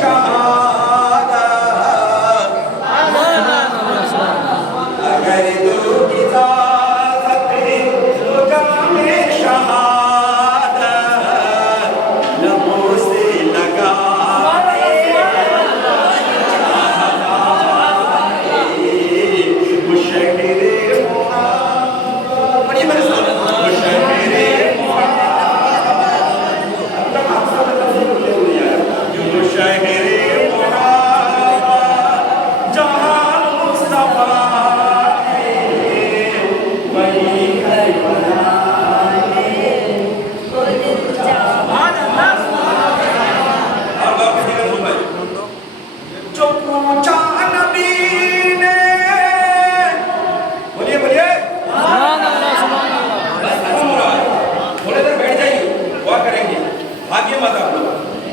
شاہ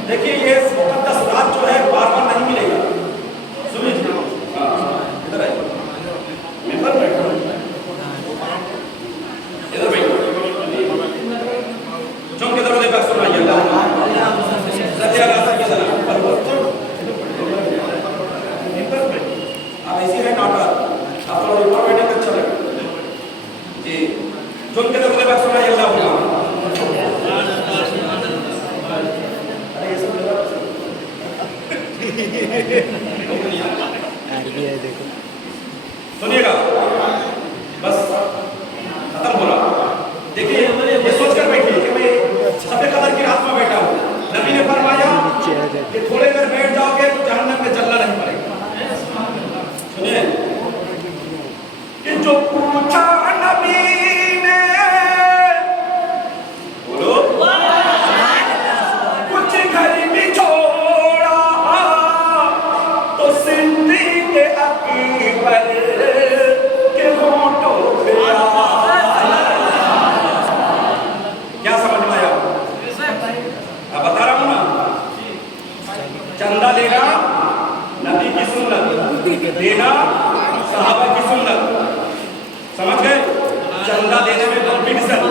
देखिए ये मुकद्दस रात जो है बार बार नहीं मिलेगा। सुनिए इधर आइए, इधर बैठो, इधर बैठो, चुम के दरवाजे पर सुनाइए आप ऐसी है नाटक, आप थोड़ा ऊपर बैठे तो अच्छा लगे जी। चुम के दरवाजे पर सुनाइए अल्लाह। देखो सुनिएगा, बस खत्म हो रहा। देखिए ये सोचकर बैठिए कि मैं सबे कदर की रात में बैठा हूँ। नबी ने फरमाया कि थोड़े देर बैठ जाओगे तो जहन्नम में जलना नहीं पड़ेगा। सुनिए कि जो पूछा नबी ने, बोलो कुछ घर भी छोड़ा तो सिद्दीक़ अकबर के होठों पे क्या समझ में आया? अब बता रहा हूं ना, चंदा लेना नबी की सुन्नत, देना सहाबा की सुन्नत, समझ गए? चंदा देने में कॉम्पिटिशन,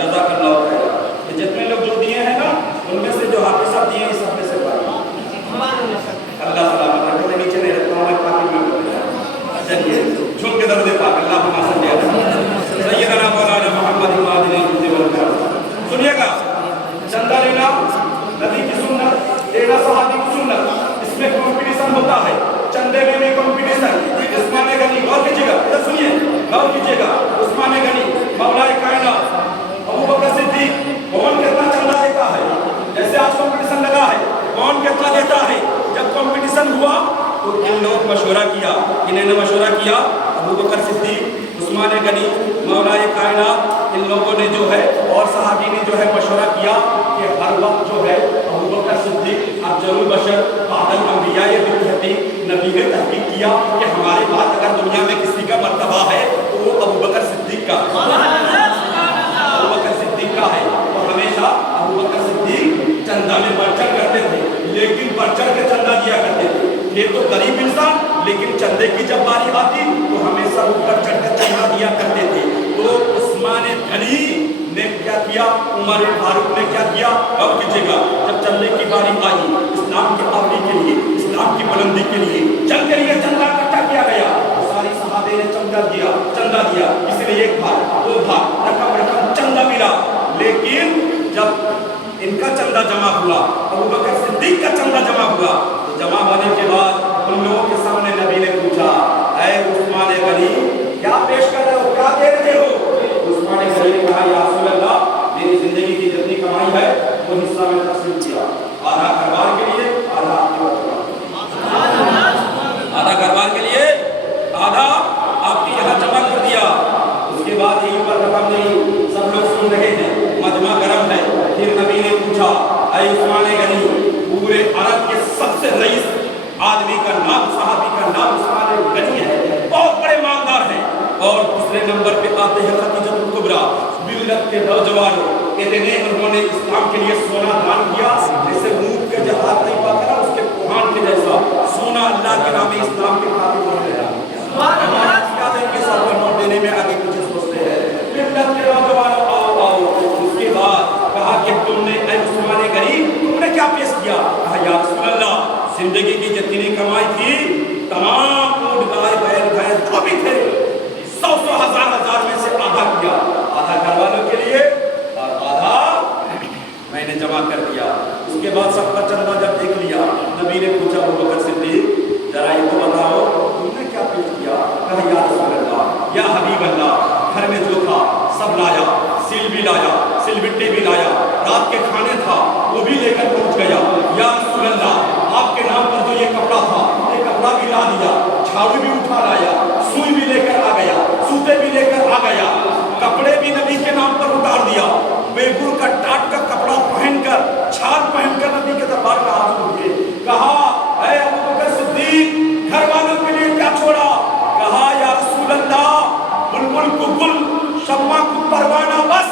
जज़ाकल्लाह खैर। ये जितने लोग जो दिए हैं ना, उनमें से जो हाफिज़ साहब दिए इस सब में से अल्लाह सलामत रखे, नीचे नहीं रखता हूँ मैं, पाकि में चलिए झुक के दर्द पाक अल्लाह सैयदना मौलाना मोहम्मद सुनिएगा, चंदा लेना नबी की सुन्नत, देना सहाबी की सुन्नत, इसमें कंपटीशन होता है। चंदे में भी कंपटीशन। उस्मान गनी, गौर कीजिएगा, इधर सुनिए, गौर कीजिएगा। उस्मान गनी, मौलाए कायनात, अबू बकर सिद्दीक, कौन कितना चंदा देता है? जैसे आज कंपटीशन लगा है, कौन कितना देता है? जब कंपटीशन हुआ तो इन लोगों ने मशवरा किया, इन्होंने मशवरा किया, अबू बकर सिद्दीक, उस्मान गनी, मौलाए कायनात, इन लोगों ने जो है और सहाबी ने जो है मशवरा किया कि हर वक्त जो है अबू बकर सिद्दीक अफजलुल बशर बादल अंबिया ये बिलहती, नबी ने तहकीक किया कि हमारे बाद अगर दुनिया में किसी का मर्तबा है तो वो अबू बकर सिद्दीक का, अबू बकर सिद्दीक का है। तो हमेशा अबू बकर सिद्दीक चंदा में बढ़ चढ़ करते थे, लेकिन बढ़ चढ़ के चंदा दिया करते थे। ये तो गरीब इंसान, लेकिन चंदे की जब बारी आती तो हमेशा ऊपर चढ़ कर चंदा दिया करते थे। तो उस्मान गनी ने क्या किया, उमर फारूक ने क्या किया, अब कीजिएगा, जब चंदे की बारी आई, इस्लाम की आबदी के लिए, इस्लाम की बुलंदी के लिए चल के लिए चंदा इकट्ठा किया गया। सारी सहाबे ने चंदा दिया, इसलिए एक भाग, दो भाग, रकम चंदा मिला। लेकिन जब इनका चंदा जमा हुआ, अबू बकर सिद्दीक का चंदा जमा हुआ, तो जमा होने के बाद उन लोगों के सामने नबी ने पूछा, ऐ उस्मान गनी क्या पेश कर रहे हो, क्या दे रहे हो? उस्मान गनी ने कहा, या रसूल अल्लाह, मेरी जिंदगी की जितनी कमाई है वो हिस्सा में तकसीम किया, आधा घरबार के लिए, आधा आपके परिवार के लिए, आधा घरबार के लिए, आधा आपके यहाँ जमा कर दिया। उसके बाद यहीं पर रकम नहीं, सब लोग सुन रहे हैं, मजमा गरम है। फिर नबी ने पूछा, ऐ उस्मान गनी, पूरे अरब के सबसे रईस आदमी का नाम, सहाबी का नाम उस्मान गनी है, बहुत बड़े मालदार हैं। और दूसरे नंबर पे आते हैं खदीजतुल कुबरा, मिल्लत के नौजवानों, इतने उन्होंने इस्लाम के लिए सोना दान किया, जैसे ऊंट के जहाज नहीं पाता ना, उसके कुहान के जैसा सोना अल्लाह के नाम इस्लाम के खातिर उन्होंने दान किया। नोट देने में आगे पीछे सोचते हैं, मिल्लत के नौजवानों आओ आओ। उसके बाद कहा कि तुमने ऐ उस्मान गनी तुमने क्या पेश किया? कहा, या रसूल अल्लाह, जिंदगी की जितनी कमाई थी तमाम ऊंट गाय बैल भैंस जो भी थे 100 हजार में से आधा किया, आधा घर वालों के लिए और आधा मैंने जमा कर दिया। उसके बाद सबका चंदा जब देख लिया, नबी ने पूछा, अबू बकर सिद्दीक जरा ये तो बताओ तुमने क्या पेश किया? कहा, या रसूल अल्लाह, या हबीब अल्लाह, घर में जो था सब लाया, सिल भी लाया, सिलबिट्टी भी लाया, रात के खाने था वो भी लेकर पहुंच गया। या रसूल अल्लाह, आपके नाम पर जो ये कपड़ा था ये कपड़ा भी ला दिया, झाड़ू भी उठा लाया, सुई भी लेकर आ गया, सूते भी लेकर आ गया, कपड़े भी नबी के नाम पर उतार दिया, बेगुर का टाट का कपड़ा पहनकर, छाल पहनकर नबी के दरबार में हाथ उठे। कहा, ऐ अबू बकर सिद्दीक, घर वालों के लिए क्या छोड़ा? कहा, या रसूल अल्लाह, बुलबुल को गुल, शम्मा को परवाना, बस